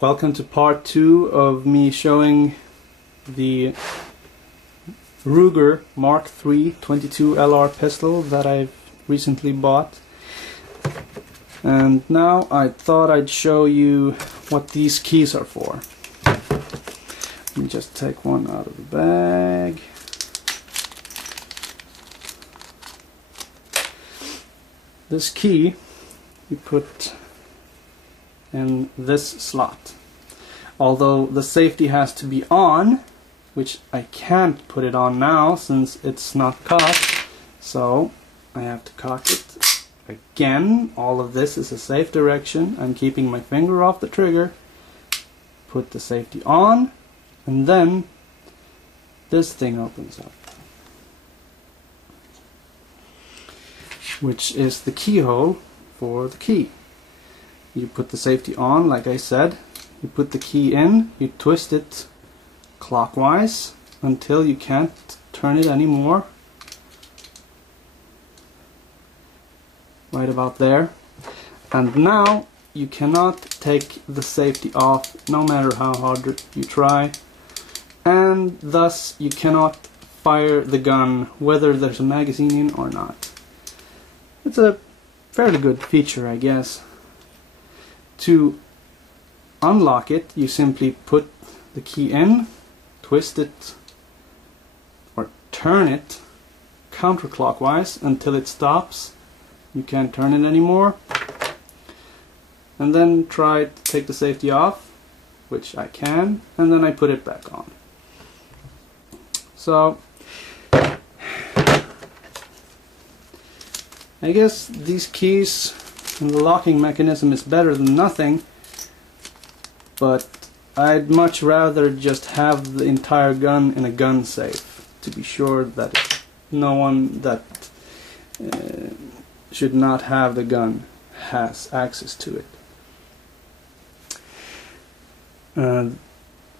Welcome to part 2 of me showing the Ruger Mark III 22 LR pistol that I've recently bought. And now I thought I'd show you what these keys are for. Let me just take one out of the bag. This key you put in this slot. Although the safety has to be on, which I can't put it on now since it's not cocked, so I have to cock it again. All of this is a safe direction. I'm keeping my finger off the trigger, put the safety on, and then this thing opens up, which is the keyhole for the key. You put the safety on, like I said, you put the key in, you twist it clockwise until you can't turn it anymore. Right about there. And now you cannot take the safety off no matter how hard you try, and thus you cannot fire the gun whether there's a magazine in or not. It's a fairly good feature, I guess. To unlock it, you simply put the key in, twist it or turn it counterclockwise until it stops. You can't turn it anymore, and then try to take the safety off, which I can, and then I put it back on. So I guess these keys and the locking mechanism is better than nothing, but I'd much rather just have the entire gun in a gun safe to be sure that no one that should not have the gun has access to it.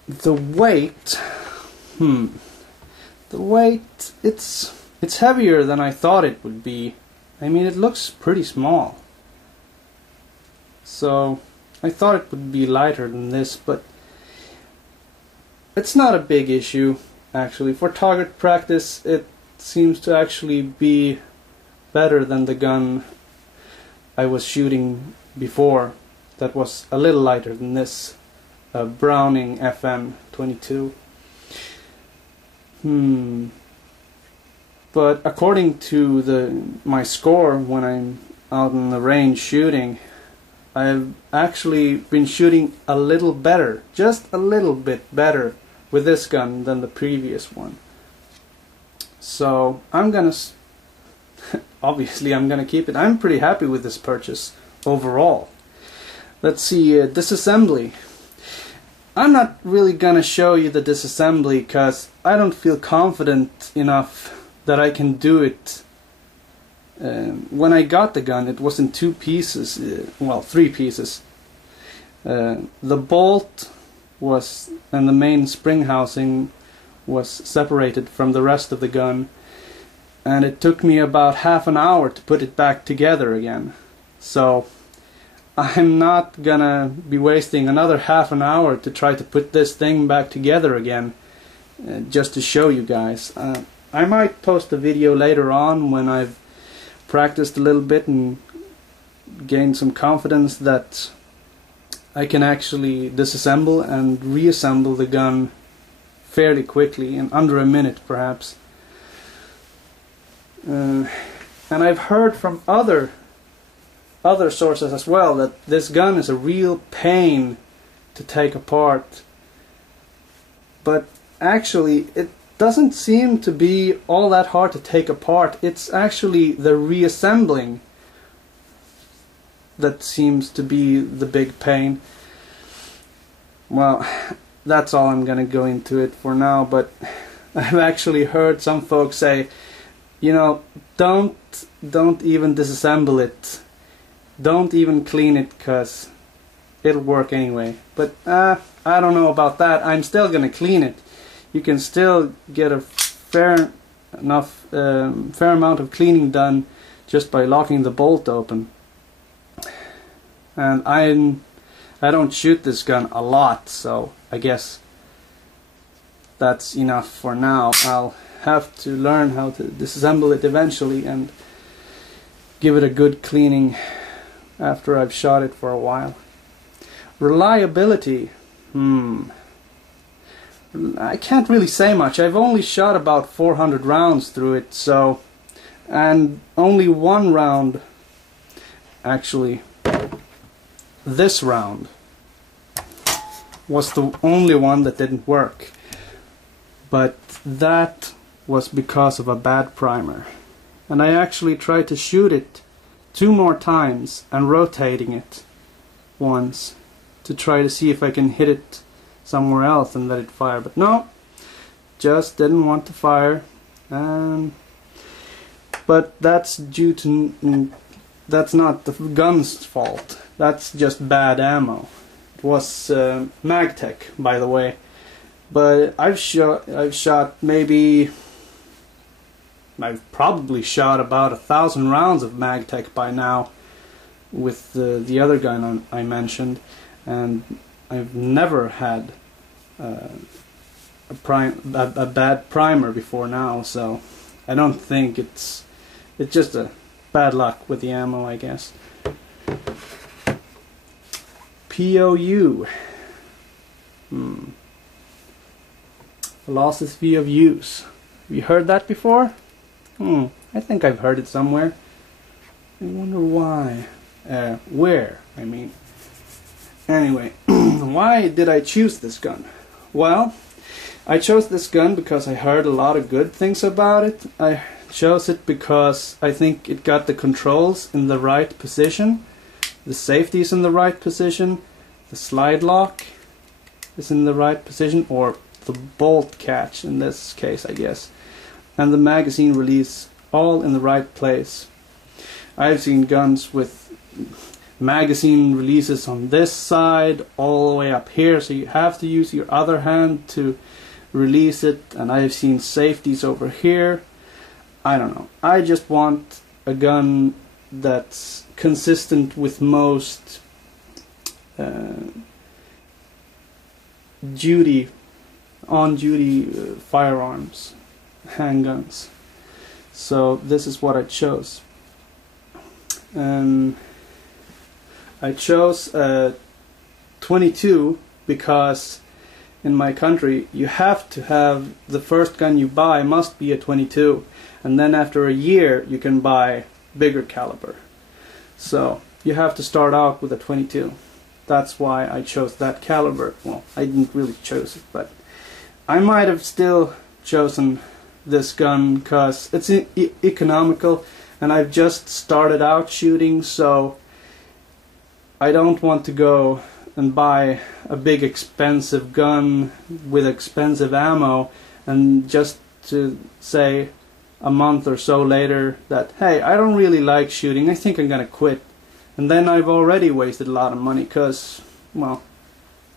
The weight, it's heavier than I thought it would be. I mean, it looks pretty small. So I thought it would be lighter than this, but it's not a big issue actually. For target practice it seems to actually be better than the gun I was shooting before that was a little lighter than this, a Browning FM 22. But according to my score when I'm out in the range shooting, I've actually been shooting a little better, just a little bit better with this gun than the previous one. So I'm gonna obviously I'm gonna keep it. I'm pretty happy with this purchase overall. Let's see, disassembly. I'm not really gonna show you the disassembly because I don't feel confident enough that I can do it. When I got the gun, it was in two pieces, well, three pieces. The bolt was, and the main spring housing was separated from the rest of the gun, and it took me about half an hour to put it back together again. So I'm not gonna be wasting another half an hour to try to put this thing back together again, just to show you guys. I might post a video later on when I've practiced a little bit and gained some confidence that I can actually disassemble and reassemble the gun fairly quickly, in under a minute perhaps. And I've heard from other sources as well that this gun is a real pain to take apart, but actually it doesn't seem to be all that hard to take apart. It's actually the reassembling that seems to be the big pain. Well, that's all I'm gonna go into it for now, but I've actually heard some folks say, you know, don't even disassemble it, don't even clean it, cause it'll work anyway. But I don't know about that. I'm still gonna clean it. You can still get a fair amount of cleaning done just by locking the bolt open. And I don't shoot this gun a lot, so I guess that's enough for now. I'll have to learn how to disassemble it eventually and give it a good cleaning after I've shot it for a while. Reliability. I can't really say much. I've only shot about 400 rounds through it, so, and only one round, actually, this round was the only one that didn't work. But that was because of a bad primer. And I actually tried to shoot it 2 more times and rotating it once to try to see if I can hit it somewhere else and let it fire, but no, just didn't want to fire. But that's due to, that's not the gun's fault, that's just bad ammo. It was Magtech, by the way, but I've probably shot about 1,000 rounds of Magtech by now with the other gun I mentioned, and I've never had a bad primer before now, so I don't think it's just a bad luck with the ammo, I guess. POU. Philosophy of use. Have you heard that before? I think I've heard it somewhere. I wonder why. Where, I mean. Anyway, why did I choose this gun? Well, I chose this gun because I heard a lot of good things about it. I chose it because I think it got the controls in the right position, the safety is in the right position, the slide lock is in the right position, or the bolt catch in this case, I guess, and the magazine release all in the right place. I've seen guns with magazine releases on this side all the way up here, so you have to use your other hand to release it, and I've seen safeties over here. I don't know, I just want a gun that's consistent with most on-duty firearms, handguns. So this is what I chose. I chose 22 because in my country you have to have, the first gun you buy must be a 22, and then after a year you can buy bigger caliber. So you have to start out with a 22. That's why I chose that caliber. Well, I didn't really choose it, but I might have still chosen this gun because it's economical, and I've just started out shooting, so I don't want to go and buy a big expensive gun with expensive ammo and just to say a month or so later that, hey, I don't really like shooting, I think I'm gonna quit. And then I've already wasted a lot of money, because, well,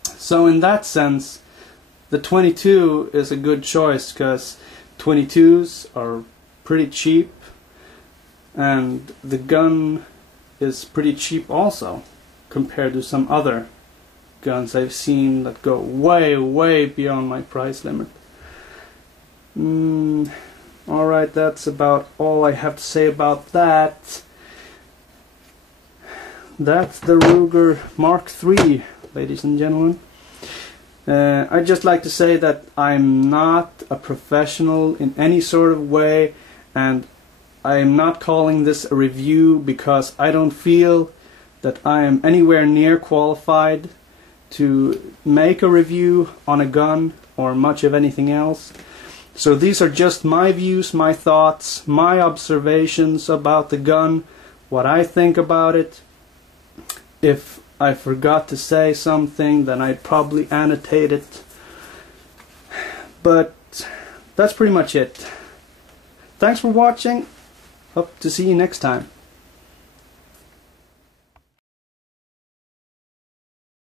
so in that sense the 22 is a good choice, because 22s are pretty cheap and the gun is pretty cheap also, compared to some other guns I've seen that go way, way beyond my price limit. Alright, that's about all I have to say about that. That's the Ruger Mark III, ladies and gentlemen. I'd just like to say that I'm not a professional in any sort of way, and I'm not calling this a review because I don't feel that I am anywhere near qualified to make a review on a gun or much of anything else. So these are just my views, my thoughts, my observations about the gun, what I think about it. If I forgot to say something, then I'd probably annotate it. But that's pretty much it. Thanks for watching. Hope to see you next time.